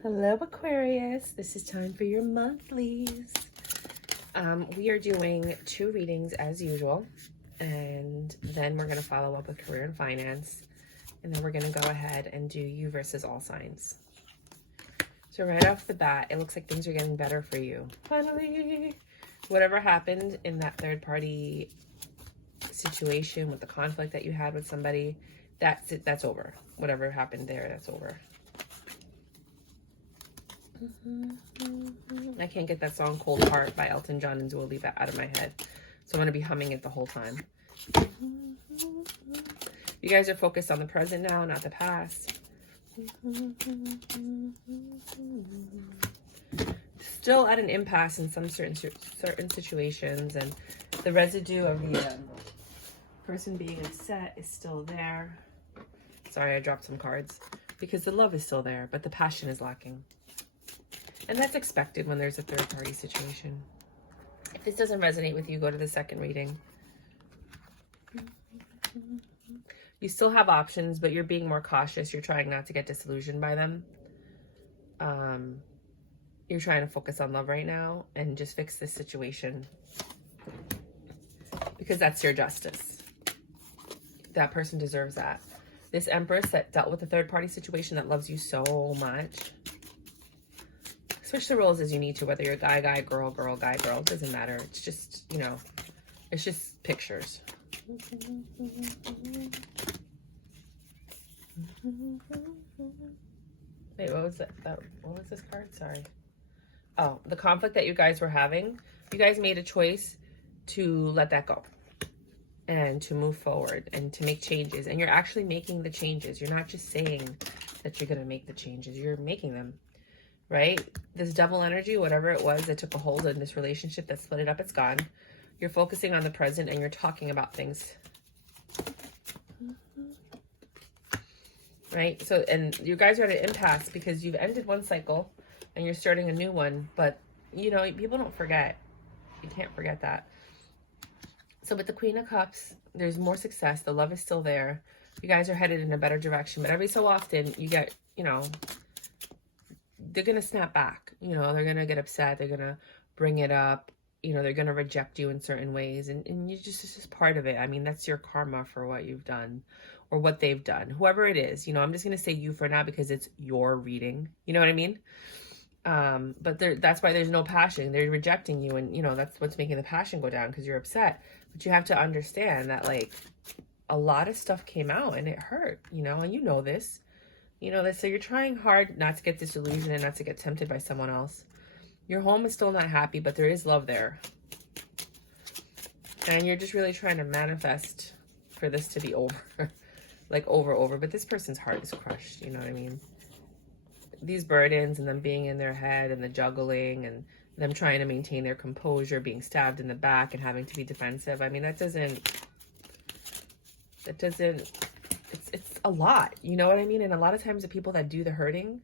Hello, Aquarius. This is time for your monthlies. We are doing 2 readings as usual, and then we're going to follow up with career and finance, and then we're going to go ahead and do you versus all signs. So right off the bat, it looks like things are getting better for you. Finally, whatever happened in that third-party situation with the conflict that you had with somebody, that's over. Whatever happened there, that's over. I can't get that song Cold Heart by Elton John and Dua Lipa out of my head, so I'm going to be humming it the whole time. You guys are focused on the present now, not the past. Still at an impasse in some certain situations, and the residue of the person being upset is still there. Sorry, I dropped some cards because the love is still there, but the passion is lacking. And that's expected when there's a third-party situation. If this doesn't resonate with you, go to the second reading. You still have options, but you're being more cautious. You're trying not to get disillusioned by them. You're trying to focus on love right now and just fix this situation, because that's your justice. That person deserves that. This Empress that dealt with a third-party situation that loves you so much. Switch the roles as you need to, whether you're guy, guy, girl, girl, guy, girl. It doesn't matter. It's just, you know, it's just pictures. Wait, what was that? What was this card? Sorry. Oh, the conflict that you guys were having. You guys made a choice to let that go and to move forward and to make changes. And you're actually making the changes. You're not just saying that you're going to make the changes. You're making them. Right? This devil energy, whatever it was that took a hold in this relationship that split it up, it's gone. You're focusing on the present and you're talking about things. Right? So, and you guys are at an impasse because you've ended one cycle and you're starting a new one. But, you know, people don't forget. You can't forget that. So with the Queen of Cups, there's more success. The love is still there. You guys are headed in a better direction. But every so often you get, you know, they're going to snap back, you know, they're going to get upset. They're going to bring it up. You know, they're going to reject you in certain ways. And you just, it's just part of it. I mean, that's your karma for what you've done or what they've done, whoever it is. You know, I'm just going to say you for now because it's your reading. You know what I mean? But that's why there's no passion. They're rejecting you. And, you know, that's what's making the passion go down because you're upset. But you have to understand that, like, a lot of stuff came out and it hurt, you know, and you know this. You know, so you're trying hard not to get disillusioned and not to get tempted by someone else. Your home is still not happy, but there is love there. And you're just really trying to manifest for this to be over. Like over. But this person's heart is crushed, you know what I mean? These burdens and them being in their head and the juggling and them trying to maintain their composure, being stabbed in the back and having to be defensive. I mean, it's a lot, you know what I mean? And a lot of times the people that do the hurting,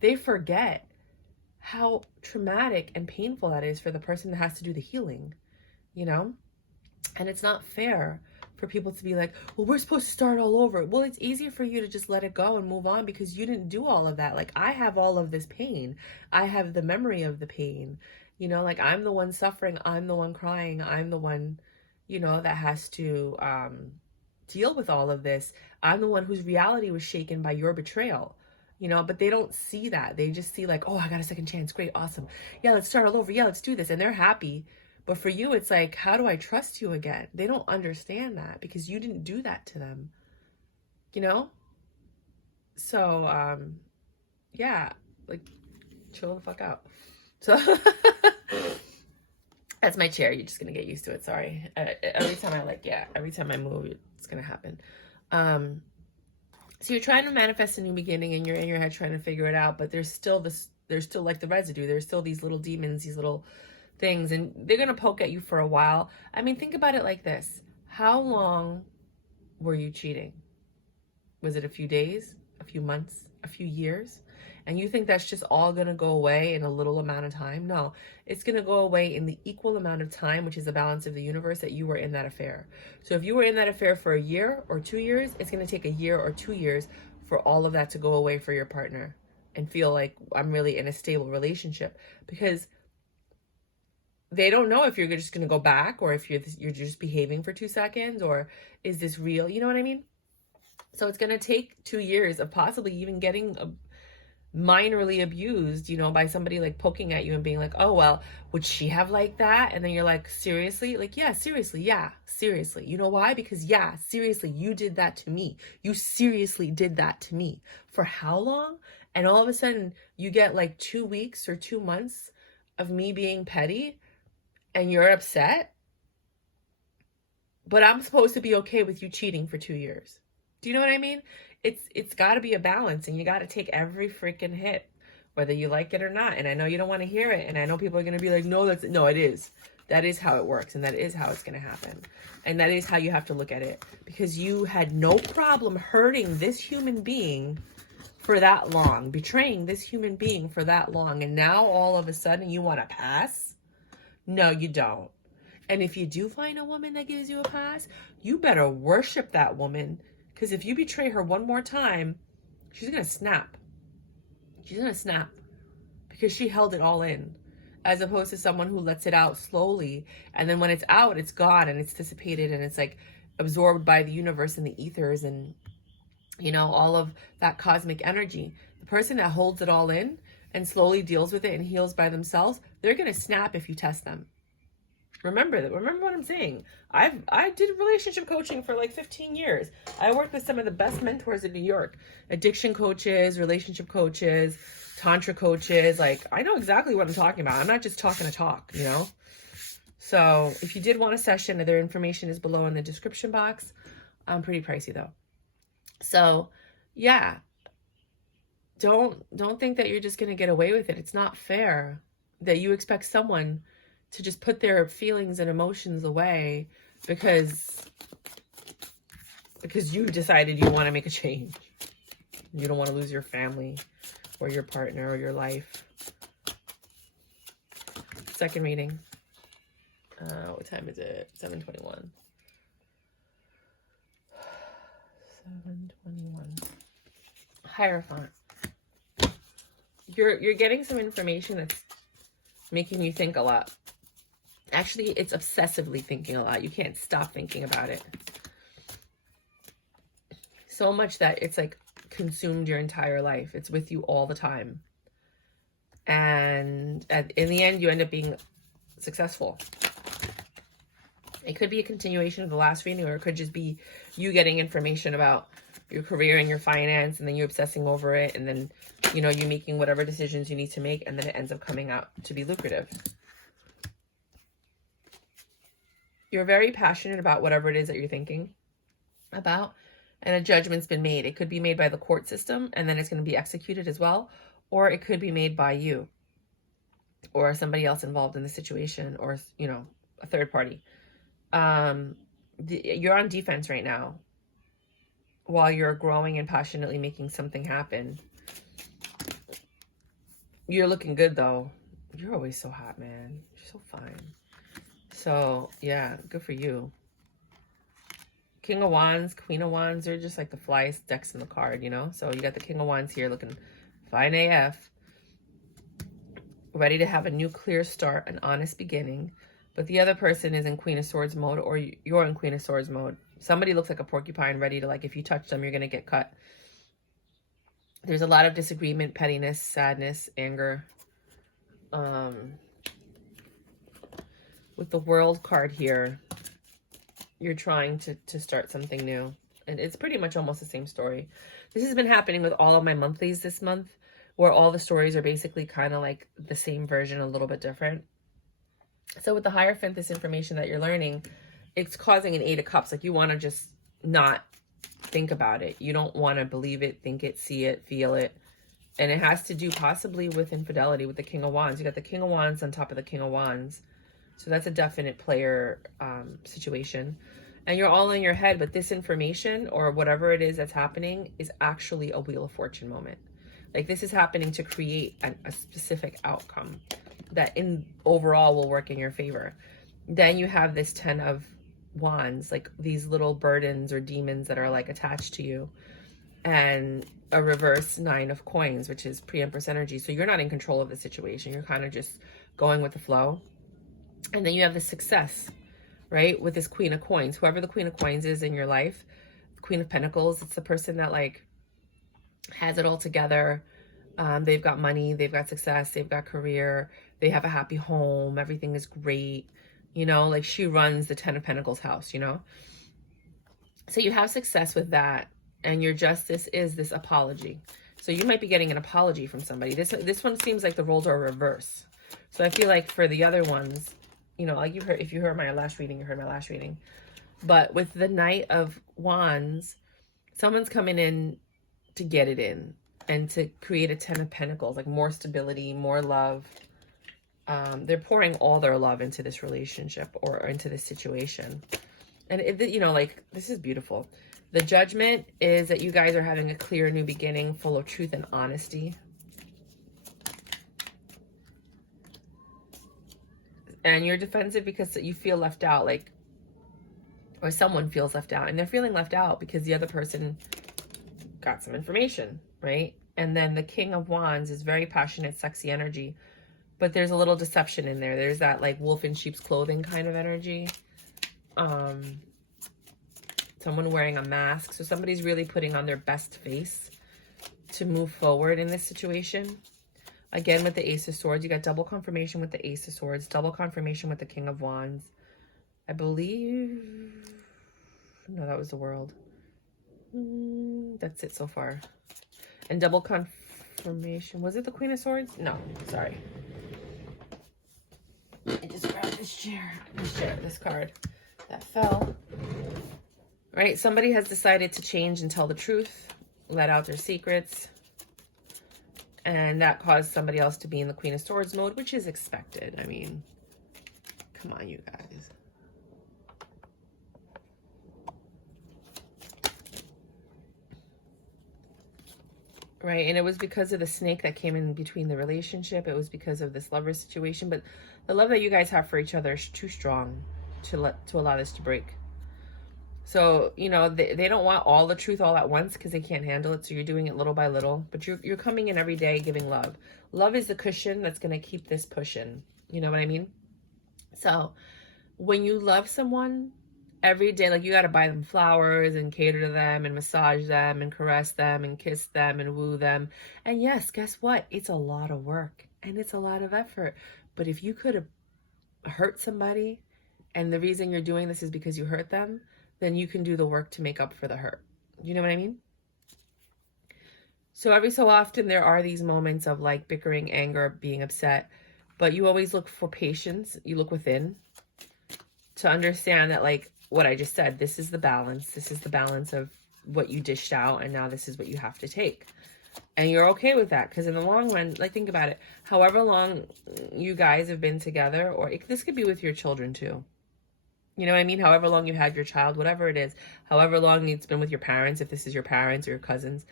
they forget how traumatic and painful that is for the person that has to do the healing, you know? And it's not fair for people to be like, well, we're supposed to start all over. Well, it's easier for you to just let it go and move on because you didn't do all of that. Like, I have all of this pain. I have the memory of the pain, you know, like I'm the one suffering. I'm the one crying. I'm the one, you know, that has to, deal with all of this. I'm the one whose reality was shaken by your betrayal, you know, but they don't see that. They just see like, oh, I got a second chance. Great. Awesome. Yeah, let's start all over. Yeah, let's do this. And they're happy. But for you, it's like, how do I trust you again? They don't understand that because you didn't do that to them, you know? So, yeah, like chill the fuck out. So that's my chair. You're just going to get used to it. Sorry. Every time I move, it's going to happen. So you're trying to manifest a new beginning and you're in your head trying to figure it out, but there's still like the residue. There's still these little demons, these little things, and they're going to poke at you for a while. I mean, think about it like this. How long were you cheating? Was it a few days, a few months, a few years? And you think that's just all going to go away in a little amount of time? No, it's going to go away in the equal amount of time, which is the balance of the universe, that you were in that affair. So if you were in that affair for a year or 2 years, it's going to take a year or 2 years for all of that to go away for your partner. and feel like I'm really in a stable relationship, because they don't know if you're just going to go back, or if you're just behaving for 2 seconds, or is this real? You know what I mean? So it's going to take 2 years of possibly even getting minorly abused, you know, by somebody like poking at you and being like, oh, well, would she have like that? And then you're like, seriously? Like, yeah, seriously. Yeah, seriously. You know why? Because yeah, seriously, you did that to me. You seriously did that to me. For how long? And all of a sudden you get like 2 weeks or 2 months of me being petty, and you're upset, but I'm supposed to be okay with you cheating for 2 years. Do you know what I mean? It's got to be a balance, and you got to take every freaking hit, whether you like it or not. And I know you don't want to hear it, and I know people are going to be like, no, it is. That is how it works, and that is how it's going to happen. And that is how you have to look at it, because you had no problem hurting this human being for that long, betraying this human being for that long, and now all of a sudden you want to pass? No, you don't. And if you do find a woman that gives you a pass, you better worship that woman, because if you betray her one more time, she's going to snap. She's going to snap because she held it all in, as opposed to someone who lets it out slowly. And then when it's out, it's gone and it's dissipated and it's like absorbed by the universe and the ethers and, you know, all of that cosmic energy. The person that holds it all in and slowly deals with it and heals by themselves, they're going to snap if you test them. Remember that. Remember what I'm saying. I did relationship coaching for like 15 years. I worked with some of the best mentors in New York. Addiction coaches, relationship coaches, tantra coaches. Like, I know exactly what I'm talking about. I'm not just talking to talk, you know? So if you did want a session, their information is below in the description box. Pretty pricey though. So yeah, don't think that you're just going to get away with it. It's not fair that you expect someone to just put their feelings and emotions away because you decided you want to make a change. You don't want to lose your family or your partner or your life. Second reading. What time is it? 7:21. 7:21. Hierophant. You're getting some information that's making you think a lot. Actually, it's obsessively thinking a lot. You can't stop thinking about it. So much that it's like consumed your entire life. It's with you all the time. And in the end, you end up being successful. It could be a continuation of the last reading, or it could just be you getting information about your career and your finance, and then you obsessing over it, and then, you know, you making whatever decisions you need to make, and then it ends up coming out to be lucrative. You're very passionate about whatever it is that you're thinking about, and a judgment's been made. It could be made by the court system, and then it's going to be executed as well, or it could be made by you or somebody else involved in the situation, or, you know, a third party. You're on defense right now while you're growing and passionately making something happen. You're looking good though. You're always so hot, man. You're so fine. So yeah, good for you. King of Wands, Queen of Wands, they're just like the flyest decks in the card, you know? So you got the King of Wands here looking fine AF. Ready to have a new clear start, an honest beginning. But the other person is in Queen of Swords mode, or you're in Queen of Swords mode. Somebody looks like a porcupine, ready to, like, if you touch them, you're going to get cut. There's a lot of disagreement, pettiness, sadness, anger. With the World card here, you're trying to start something new. And it's pretty much almost the same story. This has been happening with all of my monthlies this month, where all the stories are basically kind of like the same version, a little bit different. So with the Hierophant, this information that you're learning, it's causing an 8 of Cups. Like, you want to just not think about it. You don't want to believe it, think it, see it, feel it. And it has to do possibly with infidelity with the King of Wands. You got the King of Wands on top of the King of Wands. So that's a definite player situation. And you're all in your head, but this information or whatever it is that's happening is actually a Wheel of Fortune moment. Like, this is happening to create a specific outcome that in overall will work in your favor. Then you have this 10 of Wands, like these little burdens or demons that are like attached to you. And a reverse 9 of coins, which is pre-empress energy. So you're not in control of the situation. You're kind of just going with the flow. And then you have the success, right? With this Queen of Coins. Whoever the Queen of Coins is in your life, the Queen of Pentacles, it's the person that like has it all together. They've got money, they've got success, they've got career, they have a happy home, everything is great. You know, like she runs the 10 of Pentacles house, you know? So you have success with that. And your justice is this apology. So you might be getting an apology from somebody. This one seems like the roles are reverse. So I feel like for the other ones, you know, like you heard, if you heard my last reading, you heard my last reading. But with the Knight of Wands, someone's coming in to get it in and to create a 10 of Pentacles, like more stability, more love. They're pouring all their love into this relationship or into this situation. And, you know, like, this is beautiful. The Judgment is that you guys are having a clear new beginning full of truth and honesty. And you're defensive because you feel left out, like, or someone feels left out. And they're feeling left out because the other person got some information, right? And then the King of Wands is very passionate, sexy energy. But there's a little deception in there. There's that, like, wolf in sheep's clothing kind of energy. Someone wearing a mask. So somebody's really putting on their best face to move forward in this situation. Again, with the Ace of Swords, you got double confirmation with the Ace of Swords, double confirmation with the King of Wands. I believe, no, that was the World. That's it so far. And double confirmation, was it the Queen of Swords? No, sorry. I just grabbed this card that fell. Right, somebody has decided to change and tell the truth, let out their secrets. And that caused somebody else to be in the Queen of Swords mode, which is expected. I mean, come on, you guys. Right, and it was because of the snake that came in between the relationship. It was because of this lover situation. But the love that you guys have for each other is too strong to allow this to break. So, you know, they don't want all the truth all at once because they can't handle it. So you're doing it little by little. But you're coming in every day giving love. Love is the cushion that's going to keep this pushing. You know what I mean? So when you love someone every day, like you got to buy them flowers and cater to them and massage them and caress them and kiss them and woo them. And yes, guess what? It's a lot of work and it's a lot of effort. But if you could have hurt somebody and the reason you're doing this is because you hurt them, then you can do the work to make up for the hurt. You know what I mean? So every so often there are these moments of like bickering, anger, being upset, but you always look for patience. You look within to understand that, like what I just said, this is the balance. This is the balance of what you dished out, and now this is what you have to take. And you're okay with that because in the long run, like think about it, however long you guys have been together, or this could be with your children too. You know what I mean? However long you had your child, whatever it is, however long it's been with your parents, if this is your parents or your cousins,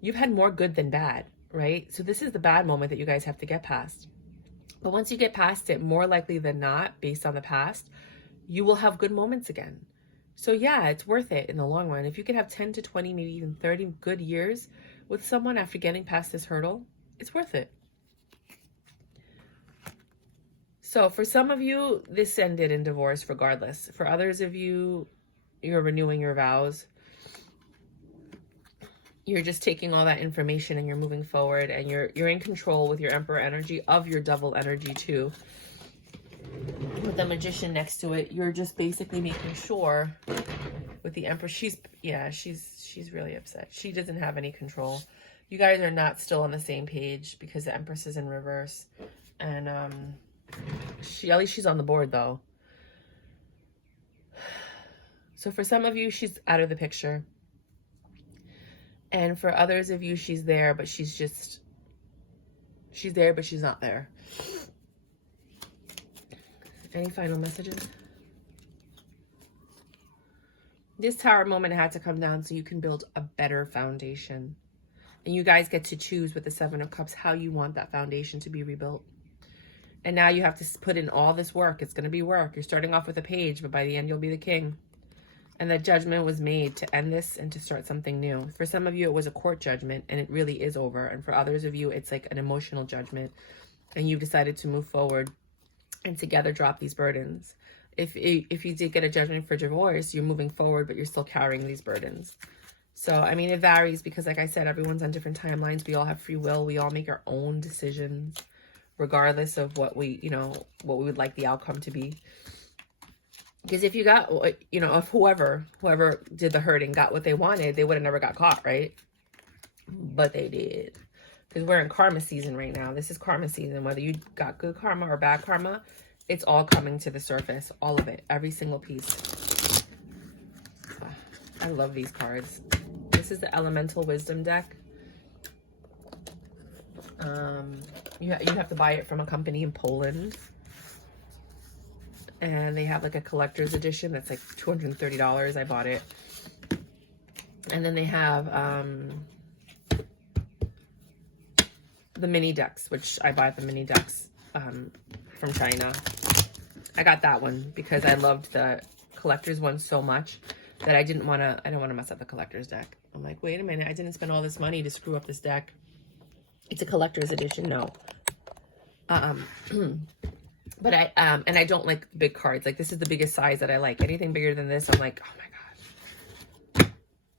you've had more good than bad, right? So this is the bad moment that you guys have to get past. But once you get past it, more likely than not, based on the past, you will have good moments again. So yeah, it's worth it in the long run. If you could have 10 to 20, maybe even 30 good years with someone after getting past this hurdle, it's worth it. So for some of you, this ended in divorce regardless. For others of you, you're renewing your vows. You're just taking all that information and you're moving forward, and you're in control with your Emperor energy, of your Devil energy too. With the Magician next to it, you're just basically making sure with the Empress, she's really upset. She doesn't have any control. You guys are not still on the same page because the Empress is in reverse. And at least she's on the board though. So for some of you, she's out of the picture. And for others of you, she's there, but she's there, but she's not there. Any final messages? This Tower moment had to come down so you can build a better foundation. And you guys get to choose with the Seven of Cups how you want that foundation to be rebuilt. And now you have to put in all this work. It's going to be work. You're starting off with a page, but by the end, you'll be the king. And that judgment was made to end this and to start something new. For some of you, it was a court judgment, and it really is over. And for others of you, it's like an emotional judgment, and you've decided to move forward and together drop these burdens. If you did get a judgment for divorce, you're moving forward, but you're still carrying these burdens. So, I mean, it varies because, like I said, everyone's on different timelines. We all have free will. We all make our own decisions, regardless of what we, what we would like the outcome to be. Because if you got, if whoever did the hurting got what they wanted, they would have never got caught, right? But they did. Because we're in karma season right now. This is karma season. Whether you got good karma or bad karma, it's all coming to the surface. All of it. Every single piece. I love these cards. This is the Elemental Wisdom deck. You have to buy it from a company in Poland. And they have like a collector's edition that's like $230. I bought it. And then they have the mini decks, which I bought the mini decks from China. I got that one because I loved the collector's one so much that I didn't want to mess up the collector's deck. I'm like, wait a minute, I didn't spend all this money to screw up this deck. It's a collector's edition, no. But and I don't like big cards. Like, this is the biggest size that I like. Anything bigger than this, I'm like, oh my God.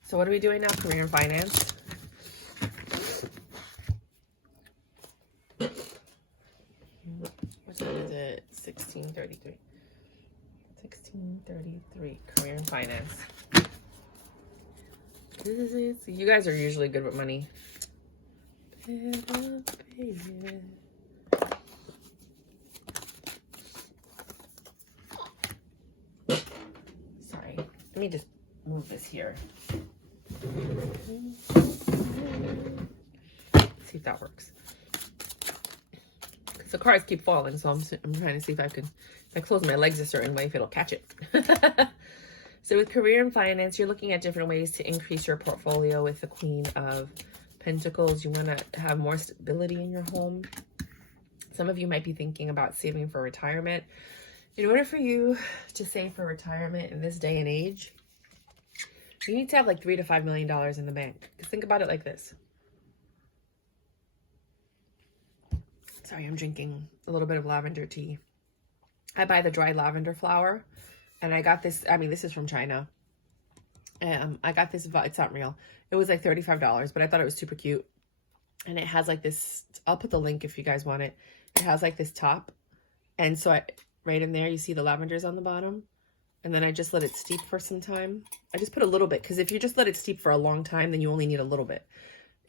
So what are we doing now? Career and finance. Which one is it? 1633. 1633. Career and finance. You guys are usually good with money. Sorry, let me just move this here. See if that works. Because the cards keep falling, so I'm trying to see if I can, if I close my legs a certain way, if it'll catch it. So with career and finance, you're looking at different ways to increase your portfolio with the Queen of Pentacles. You want to have more stability in your home. Some of you might be thinking about saving for retirement. In order for you to save for retirement in this day and age, you need to have like $3 to $5 million in the bank. Because think about it like this. Sorry, I'm drinking a little bit of lavender tea. I buy the dried lavender flower. And I got this, I mean, this is from China. I got this, it's not real. It was like $35, but I thought it was super cute. And it has like this, I'll put the link if you guys want it. It has like this top. And so right in there, you see the lavenders on the bottom. And then I just let it steep for some time. I just put a little bit, because if you just let it steep for a long time, then you only need a little bit.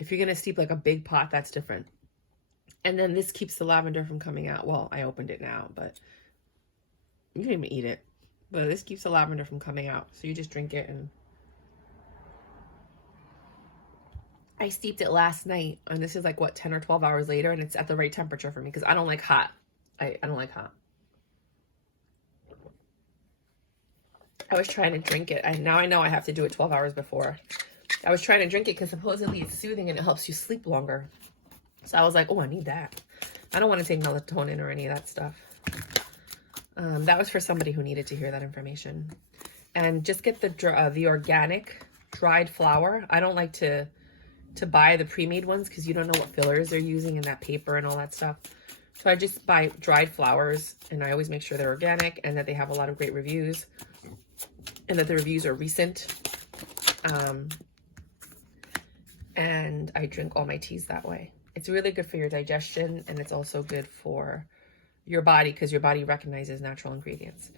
If you're going to steep like a big pot, that's different. And then this keeps the lavender from coming out. Well, I opened it now, but you can even eat it. But this keeps the lavender from coming out. So you just drink it. And I steeped it last night. And this is like, what, 10 or 12 hours later. And it's at the right temperature for me. Because I don't like hot. I don't like hot. I was trying to drink it. Now I know I have to do it 12 hours before. I was trying to drink it because supposedly it's soothing and it helps you sleep longer. So I was like, oh, I need that. I don't want to take melatonin or any of that stuff. That was for somebody who needed to hear that information. And just get the organic dried flour. I don't like to buy the pre-made ones because you don't know what fillers they're using in that paper and all that stuff. So I just buy dried flowers, and I always make sure they're organic and that they have a lot of great reviews and that the reviews are recent. And I drink all my teas that way. It's really good for your digestion, and it's also good for your body because your body recognizes natural ingredients.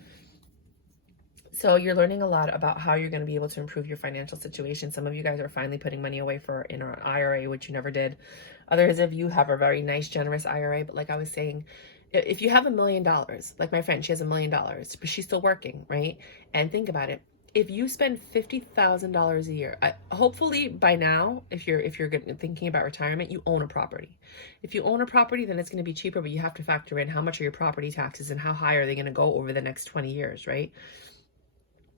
So you're learning a lot about how you're going to be able to improve your financial situation. Some of you guys are finally putting money away in an IRA, which you never did. Others of you have a very nice, generous IRA. But like I was saying, if you have $1 million, like my friend, she has $1 million, but she's still working, right? And think about it. If you spend $50,000 a year, hopefully by now, if you're thinking about retirement, you own a property. If you own a property, then it's going to be cheaper, but you have to factor in how much are your property taxes and how high are they going to go over the next 20 years, right?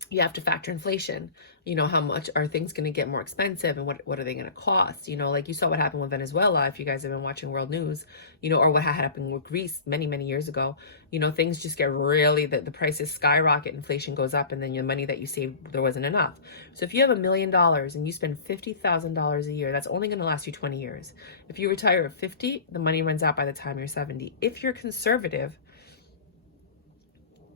you have to factor inflation. You know, how much are things going to get more expensive, and what are they going to cost? You know, like you saw what happened with Venezuela, if you guys have been watching world news, you know, or what had happened with Greece many, many years ago. You know, things just get really, the prices skyrocket, inflation goes up, and then your money that you saved, there wasn't enough. So if you have $1 million and you spend $50,000 a year, that's only going to last you 20 years. If you retire at 50, the money runs out by the time you're 70. If you're conservative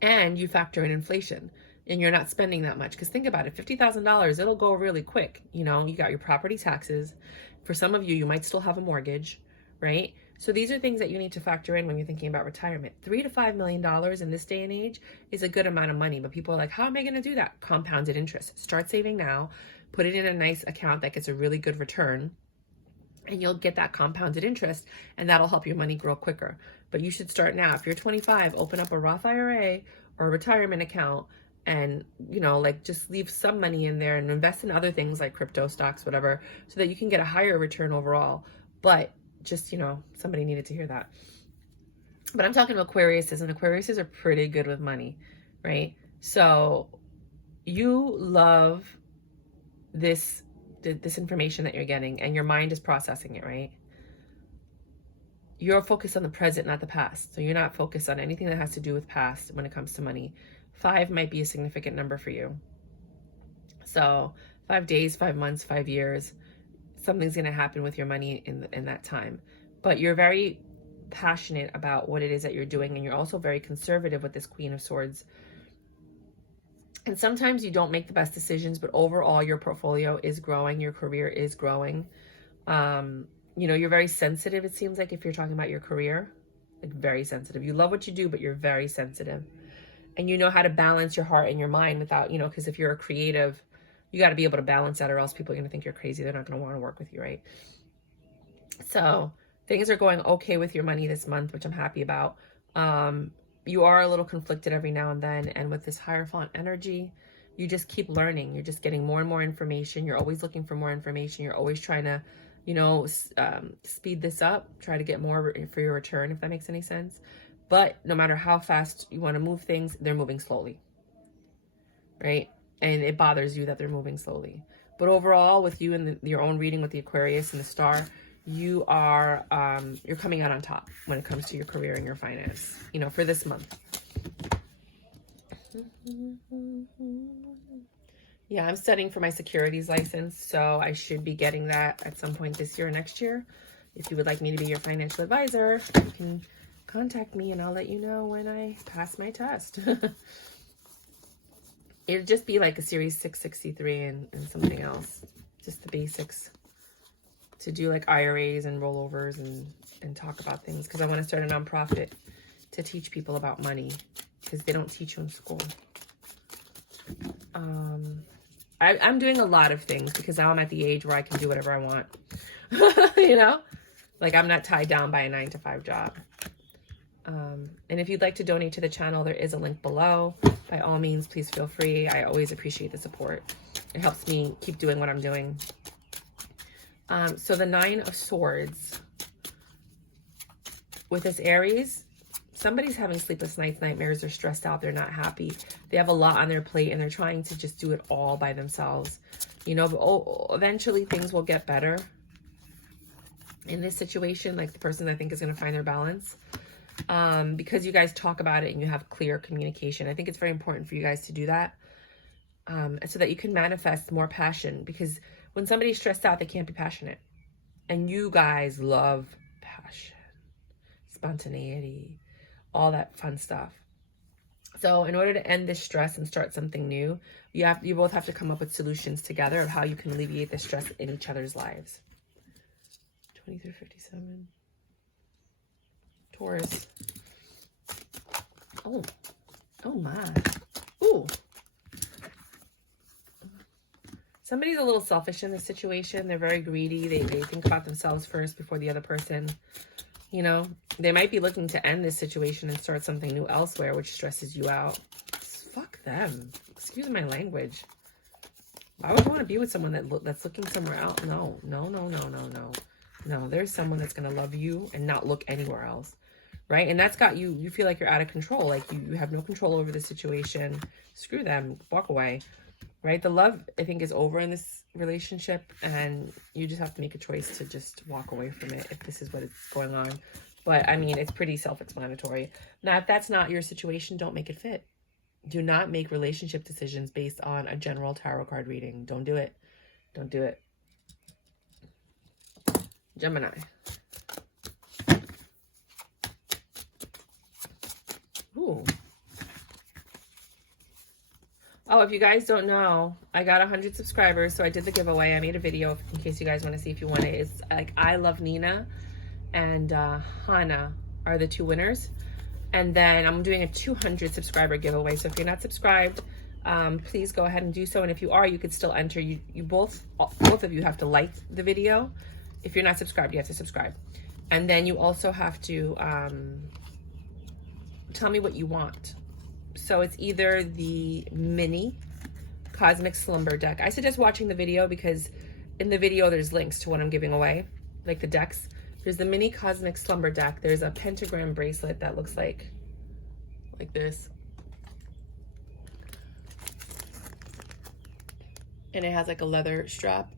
and you factor in inflation, and you're not spending that much. Because think about it, $50,000, it'll go really quick. You know, you got your property taxes. For some of you, you might still have a mortgage, right? So these are things that you need to factor in when you're thinking about retirement. $3 to $5 million in this day and age is a good amount of money. But people are like, how am I going to do that? Compounded interest. Start saving now. Put it in a nice account that gets a really good return. And you'll get that compounded interest. And that'll help your money grow quicker. But you should start now. If you're 25, open up a Roth IRA or a retirement account. And, you know, like just leave some money in there and invest in other things like crypto, stocks, whatever, so that you can get a higher return overall. But just, you know, somebody needed to hear that. But I'm talking about Aquariuses, and Aquariuses are pretty good with money, right? So you love this information that you're getting, and your mind is processing it, right? You're focused on the present, not the past. So you're not focused on anything that has to do with past when it comes to money. 5 might be a significant number for you. So 5 days, 5 months, 5 years, something's going to happen with your money in that time. But you're very passionate about what it is that you're doing, and you're also very conservative with this Queen of Swords. And sometimes you don't make the best decisions, but overall your portfolio is growing, your career is growing. You know, you're very sensitive, it seems like, if you're talking about your career, like very sensitive. You love what you do, but you're very sensitive. And you know how to balance your heart and your mind without, you know, because if you're a creative, you got to be able to balance that, or else people are going to think you're crazy. They're not going to want to work with you, right? So things are going okay with your money this month, which I'm happy about. You are a little conflicted every now and then. And with this Hierophant energy, you just keep learning. You're just getting more and more information. You're always looking for more information. You're always trying to, you know, speed this up, try to get more for your return, if that makes any sense. But no matter how fast you want to move things, they're moving slowly, right? And it bothers you that they're moving slowly. But overall, with you and your own reading with the Aquarius and the star, you are, you're coming out on top when it comes to your career and your finance, you know, for this month. Yeah, I'm studying for my securities license, so I should be getting that at some point this year or next year. If you would like me to be your financial advisor, you can contact me and I'll let you know when I pass my test. It'll just be like a Series 663 and something else. Just the basics. To do like IRAs and rollovers and talk about things. Because I want to start a nonprofit to teach people about money. Because they don't teach you in school. I'm doing a lot of things because now I'm at the age where I can do whatever I want. You know? Like I'm not tied down by a 9-to-5 job. And if you'd like to donate to the channel, there is a link below. By all means, please feel free. I always appreciate the support. It helps me keep doing what I'm doing. So the 9 of Swords. With this Aries, somebody's having sleepless nights, nightmares. They're stressed out. They're not happy. They have a lot on their plate and they're trying to just do it all by themselves. You know, but eventually things will get better. In this situation, like the person I think is going to find their balance. Because you guys talk about it and you have clear communication. I think it's very important for you guys to do that. So that you can manifest more passion. Because when somebody's stressed out, they can't be passionate. And you guys love passion, spontaneity, all that fun stuff. So in order to end this stress and start something new, you both have to come up with solutions together of how you can alleviate the stress in each other's lives. 2357. Taurus. Oh my. Ooh. Somebody's a little selfish in this situation. They're very greedy. They think about themselves first before the other person. You know, they might be looking to end this situation and start something new elsewhere, which stresses you out. Fuck them. Excuse my language. Why would I want to be with someone that's looking somewhere else? No. No, there's someone that's going to love you and not look anywhere else. right? And that's got you feel like you're out of control, like you have no control over the situation. Screw them, walk away, right? The love, I think, is over in this relationship, and you just have to make a choice to just walk away from it if this is what is going on. But I mean, it's pretty self-explanatory. Now, if that's not your situation, don't make it fit. Do not make relationship decisions based on a general tarot card reading. Don't do it. Don't do it. Gemini. Ooh. Oh, if you guys don't know, I got 100 subscribers, so I did the giveaway. I made a video in case you guys want to see if you want it. It's like I Love Nina and Hannah are the 2 winners. And then I'm doing a 200 subscriber giveaway. So if you're not subscribed, please go ahead and do so. And if you are, you could still enter. You both of you have to like the video. If you're not subscribed, you have to subscribe. And then you also have to tell me what you want. So it's either the mini Cosmic Slumber deck. I suggest watching the video because in the video there's links to what I'm giving away, like the decks. There's the mini Cosmic Slumber deck. There's a pentagram bracelet that looks like this. And it has like a leather strap.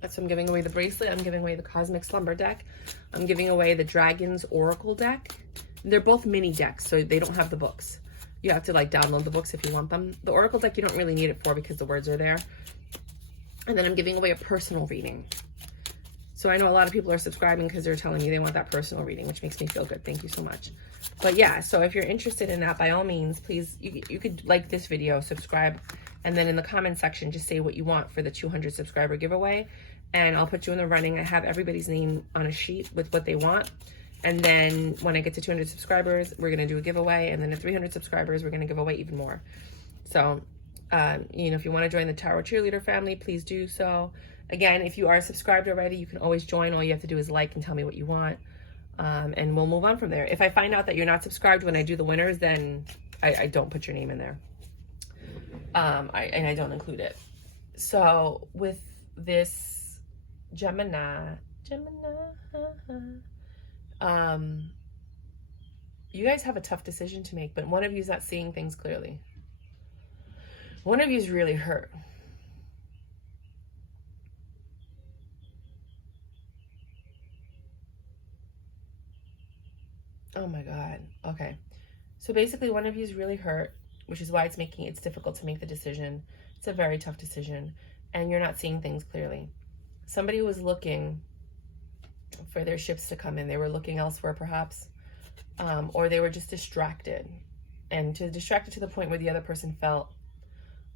That's what I'm giving away, the bracelet. I'm giving away the Cosmic Slumber deck. I'm giving away the Dragon's Oracle deck. They're both mini decks, so they don't have the books. You have to like download the books if you want them. The Oracle deck, you don't really need it for because the words are there. And then I'm giving away a personal reading. So I know a lot of people are subscribing because they're telling me they want that personal reading, which makes me feel good. Thank you so much. But yeah, so if you're interested in that, by all means, please, you could like this video, subscribe, and then in the comment section, just say what you want for the 200 subscriber giveaway. And I'll put you in the running. I have everybody's name on a sheet with what they want. And then when I get to 200 subscribers, we're going to do a giveaway. And then at 300 subscribers, we're going to give away even more. So, you know, if you want to join the Tarot Cheerleader family, please do so. Again, if you are subscribed already, you can always join. All you have to do is like and tell me what you want. And we'll move on from there. If I find out that you're not subscribed when I do the winners, then I don't put your name in there. And I don't include it. So with this Gemini, you guys have a tough decision to make, but one of you is not seeing things clearly. One of you is really hurt. Oh my God. Okay. So basically one of you is really hurt, which is why it's difficult to make the decision. It's a very tough decision and you're not seeing things clearly. Somebody was looking for their ships to come in. They were looking elsewhere perhaps, or they were just distracted distracted to the point where the other person felt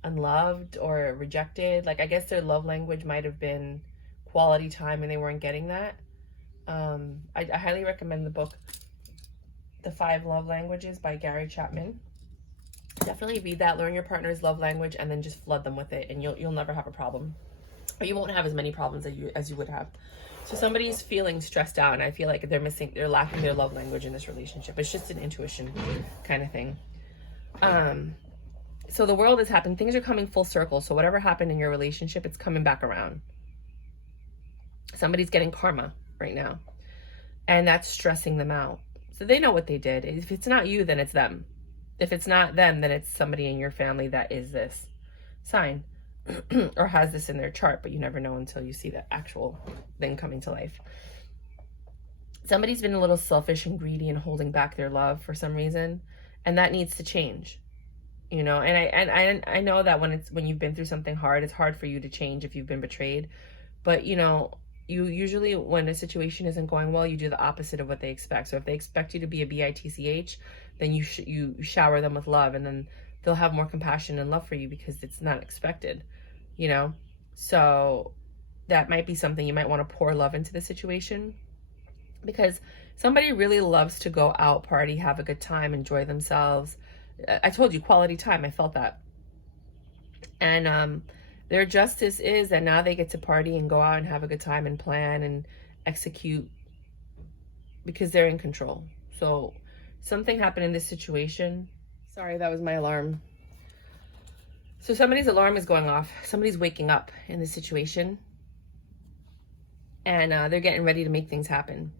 unloved or rejected. Like, I guess their love language might have been quality time and they weren't getting that. I highly recommend the book, The 5 Love Languages by Gary Chapman. Definitely read that, learn your partner's love language, and then just flood them with it, and you'll never have a problem. Or you won't have as many problems as you would have. So somebody's feeling stressed out, and I feel like they're lacking their love language in this relationship. It's just an intuition kind of thing. So the world has happened. Things are coming full circle. So whatever happened in your relationship, it's coming back around. Somebody's getting karma right now, and that's stressing them out. So they know what they did. If it's not you, then it's them. If it's not them, then it's somebody in your family that is this sign or has this in their chart, but you never know until you see the actual thing coming to life. Somebody's been a little selfish and greedy and holding back their love for some reason, and that needs to change. You know, and I know that when you've been through something hard, it's hard for you to change if you've been betrayed. But you know, you usually, when a situation isn't going well, you do the opposite of what they expect. So if they expect you to be a bitch, then you shower them with love, and then they'll have more compassion and love for you because it's not expected, you know? So that might be something you might want to pour love into the situation, because somebody really loves to go out, party, have a good time, enjoy themselves. I told you, quality time. I felt that. And their justice is that now they get to party and go out and have a good time and plan and execute because they're in control. So something happened in this situation. Sorry, that was my alarm. So somebody's alarm is going off. Somebody's waking up in this situation. And they're getting ready to make things happen.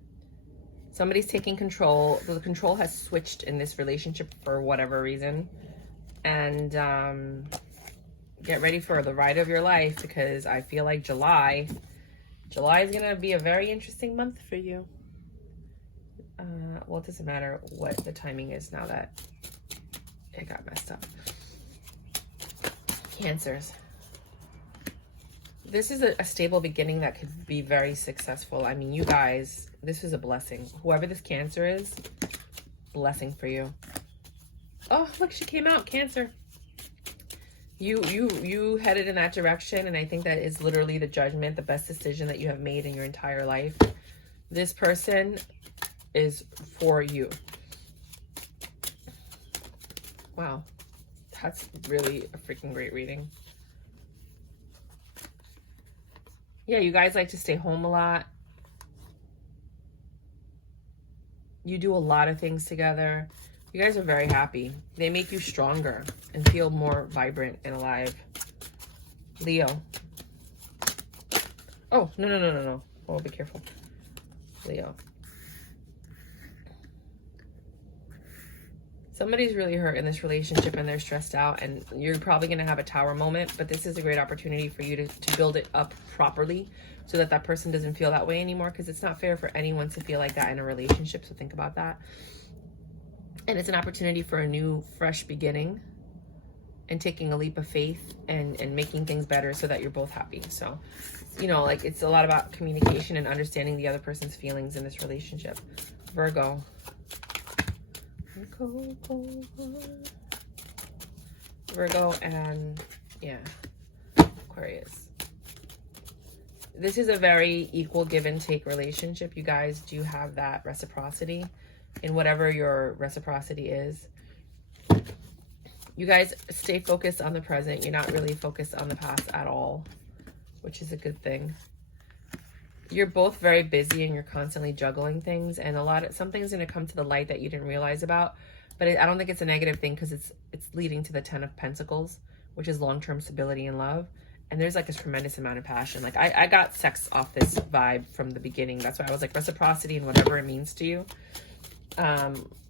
Somebody's taking control. The control has switched in this relationship for whatever reason. And get ready for the ride of your life, because I feel like July is going to be a very interesting month for you. Well, it doesn't matter what the timing is now that it got messed up. Cancers. This is a stable beginning that could be very successful. I mean, you guys, this is a blessing. Whoever this Cancer is, blessing for you. Oh, look, she came out, Cancer. You headed in that direction, and I think that is literally the judgment, the best decision that you have made in your entire life. This person is for you. Wow. That's really a freaking great reading. Yeah, you guys like to stay home a lot. You do a lot of things together. You guys are very happy. They make you stronger and feel more vibrant and alive. Leo. Oh, no. Oh, be careful. Leo. Somebody's really hurt in this relationship and they're stressed out, and you're probably going to have a tower moment, but this is a great opportunity for you to build it up properly so that that person doesn't feel that way anymore, because it's not fair for anyone to feel like that in a relationship, so think about that. And it's an opportunity for a new, fresh beginning and taking a leap of faith and making things better so that you're both happy. So, you know, like, it's a lot about communication and understanding the other person's feelings in this relationship. Virgo. Virgo and, yeah, Aquarius. This is a very equal give and take relationship. You guys do have that reciprocity in whatever your reciprocity is. You guys stay focused on the present. You're not really focused on the past at all, which is a good thing. You're both very busy and you're constantly juggling things, and something's going to come to the light that you didn't realize about, but I don't think it's a negative thing, because it's leading to the 10 of Pentacles, which is long-term stability and love. And there's like a tremendous amount of passion. Like, I got sex off this vibe from the beginning. That's why I was like, reciprocity and whatever it means to you.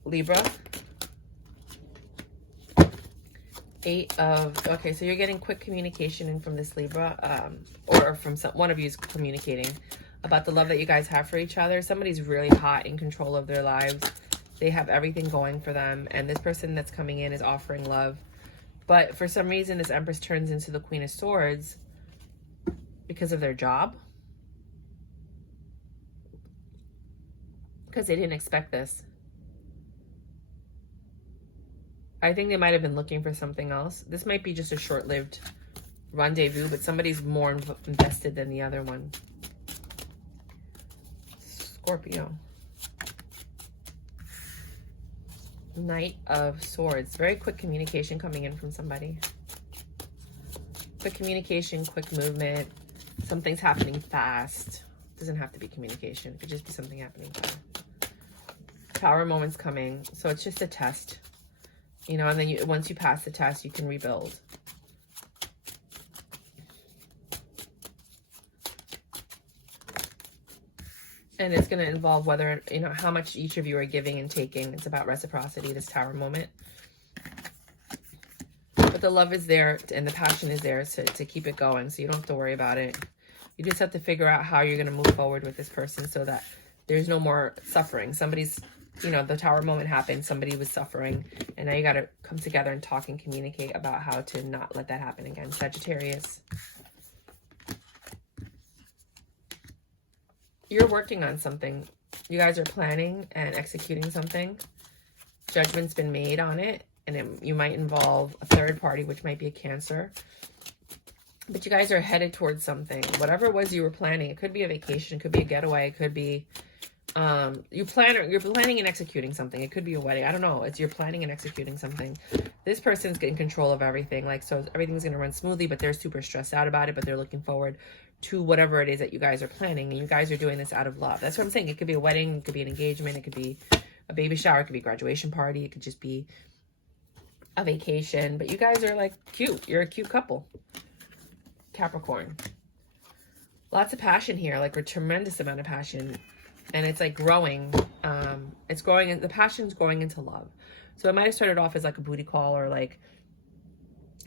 Libra. Okay, so you're getting quick communication in from this Libra, or from one of you is communicating about the love that you guys have for each other. Somebody's really hot, in control of their lives. They have everything going for them, and this person that's coming in is offering love. But for some reason, this Empress turns into the Queen of Swords because of their job. Because they didn't expect this. I think they might have been looking for something else. This might be just a short-lived rendezvous, but somebody's more invested than the other one. Scorpio. Knight of Swords. Very quick communication coming in from somebody. Quick communication, quick movement. Something's happening fast. Doesn't have to be communication. It could just be something happening fast. Tower moment's coming. So it's just a test. You know, and then once you pass the test, you can rebuild. And it's going to involve whether, you know, how much each of you are giving and taking. It's about reciprocity, this Tower moment. But the love is there and the passion is there to keep it going, so you don't have to worry about it. You just have to figure out how you're going to move forward with this person so that there's no more suffering. Somebody's, you know, the Tower moment happened, somebody was suffering, and now you got to come together and talk and communicate about how to not let that happen again. Sagittarius. You're working on something. You guys are planning and executing something. Judgment's been made on it, and you might involve a third party, which might be a Cancer. But you guys are headed towards something. Whatever it was you were planning, it could be a vacation, it could be a getaway, it could be you're planning and executing something. It could be a wedding. I don't know. You're planning and executing something. This person's getting control of everything. Like, so everything's going to run smoothly, but they're super stressed out about it, but they're looking forward to whatever it is that you guys are planning, and you guys are doing this out of love. That's what I'm saying. It could be a wedding, it could be an engagement, it could be a baby shower, it could be a graduation party, it could just be a vacation, but you guys are like cute. You're a cute couple. Capricorn. Lots of passion here, like a tremendous amount of passion, and it's like growing It's growing, and the passion's growing into love. So it might have started off as like a booty call or like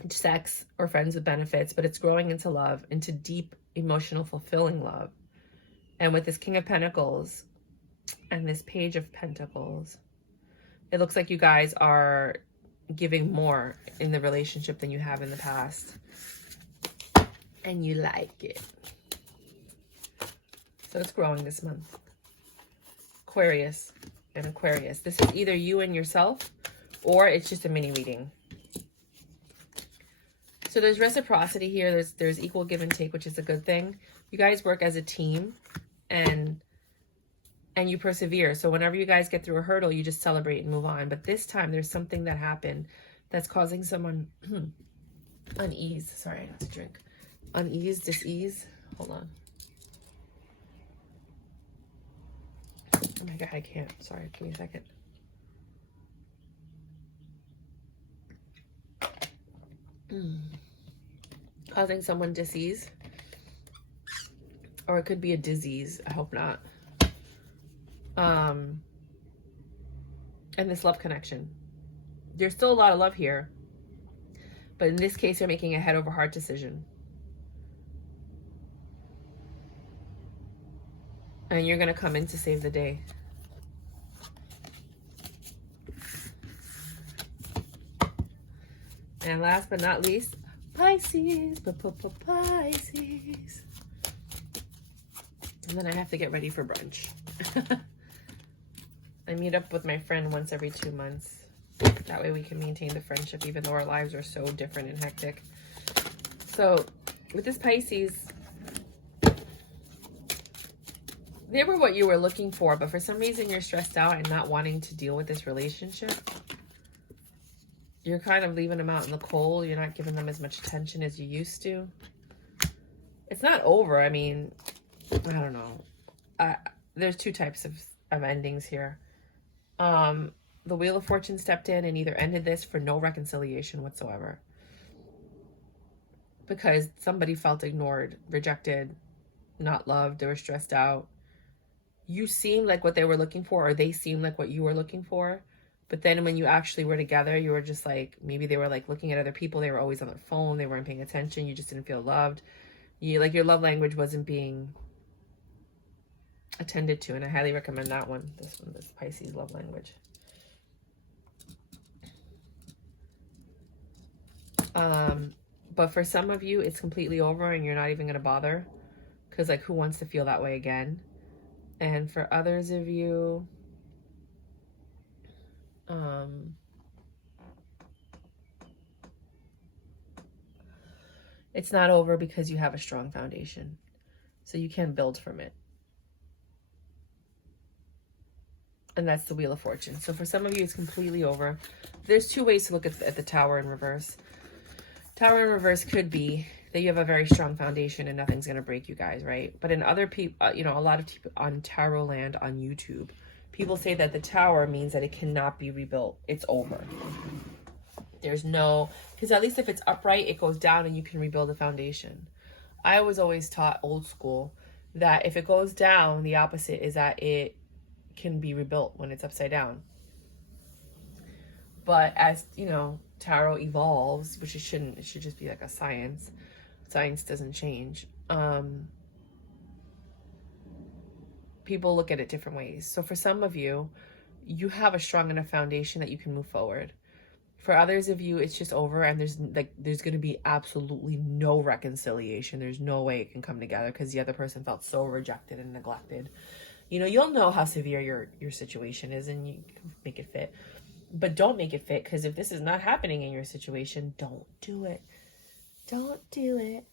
sex or friends with benefits, but it's growing into love, into deep, emotional, fulfilling love. And with this King of Pentacles and this Page of Pentacles, it looks like you guys are giving more in the relationship than you have in the past. And you like it. So it's growing this month. Aquarius and Aquarius. This is either you and yourself, or it's just a mini reading. So there's reciprocity here. There's equal give and take, which is a good thing. You guys work as a team, and you persevere. So whenever you guys get through a hurdle, you just celebrate and move on. But this time there's something that happened that's causing someone unease. Sorry, I have to drink. Unease, dis-ease. Hold on. Oh my God, I can't. Sorry, give me a second. Causing someone dis-ease. Or it could be a disease. I hope not. And this love connection. There's still a lot of love here. But in this case, you're making a head over heart decision. And you're going to come in to save the day. And last but not least, Pisces. Pisces. And then I have to get ready for brunch. I meet up with my friend once every 2 months. That way we can maintain the friendship even though our lives are so different and hectic. So with this Pisces, they were what you were looking for, but for some reason you're stressed out and not wanting to deal with this relationship. You're kind of leaving them out in the cold. You're not giving them as much attention as you used to. It's not over. I mean, I don't know. There's two types of endings here. The Wheel of Fortune stepped in and either ended this for no reconciliation whatsoever. Because somebody felt ignored, rejected, not loved, they were stressed out. You seemed like what they were looking for, or they seemed like what you were looking for. But then when you actually were together, you were just like, maybe they were like looking at other people. They were always on their phone. They weren't paying attention. You just didn't feel loved. Your love language wasn't being attended to. And I highly recommend that one. This Pisces love language. But for some of you, it's completely over and you're not even going to bother. Because like, who wants to feel that way again? And for others of you, it's not over because you have a strong foundation. So you can build from it. And that's the Wheel of Fortune. So for some of you, it's completely over. There's two ways to look at the Tower in reverse. Tower in reverse could be that you have a very strong foundation and nothing's going to break you guys, right? But in other people, a lot of people on Tarot Land on YouTube, people say that the Tower means that it cannot be rebuilt. It's over. There's no, because at least if it's upright, it goes down and you can rebuild the foundation. I was always taught old school that if it goes down, the opposite is that it can be rebuilt when it's upside down. But as, tarot evolves, which it shouldn't, it should just be like a science. Science doesn't change. People look at it different ways. So for some of you, you have a strong enough foundation that you can move forward. For others of you, it's just over and there's going to be absolutely no reconciliation. There's no way it can come together because the other person felt so rejected and neglected. You'll know how severe your situation is and you can make it fit. But don't make it fit, because if this is not happening in your situation, don't do it. Don't do it.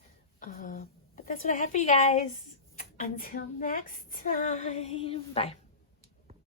But that's what I have for you guys. Until next time. Bye.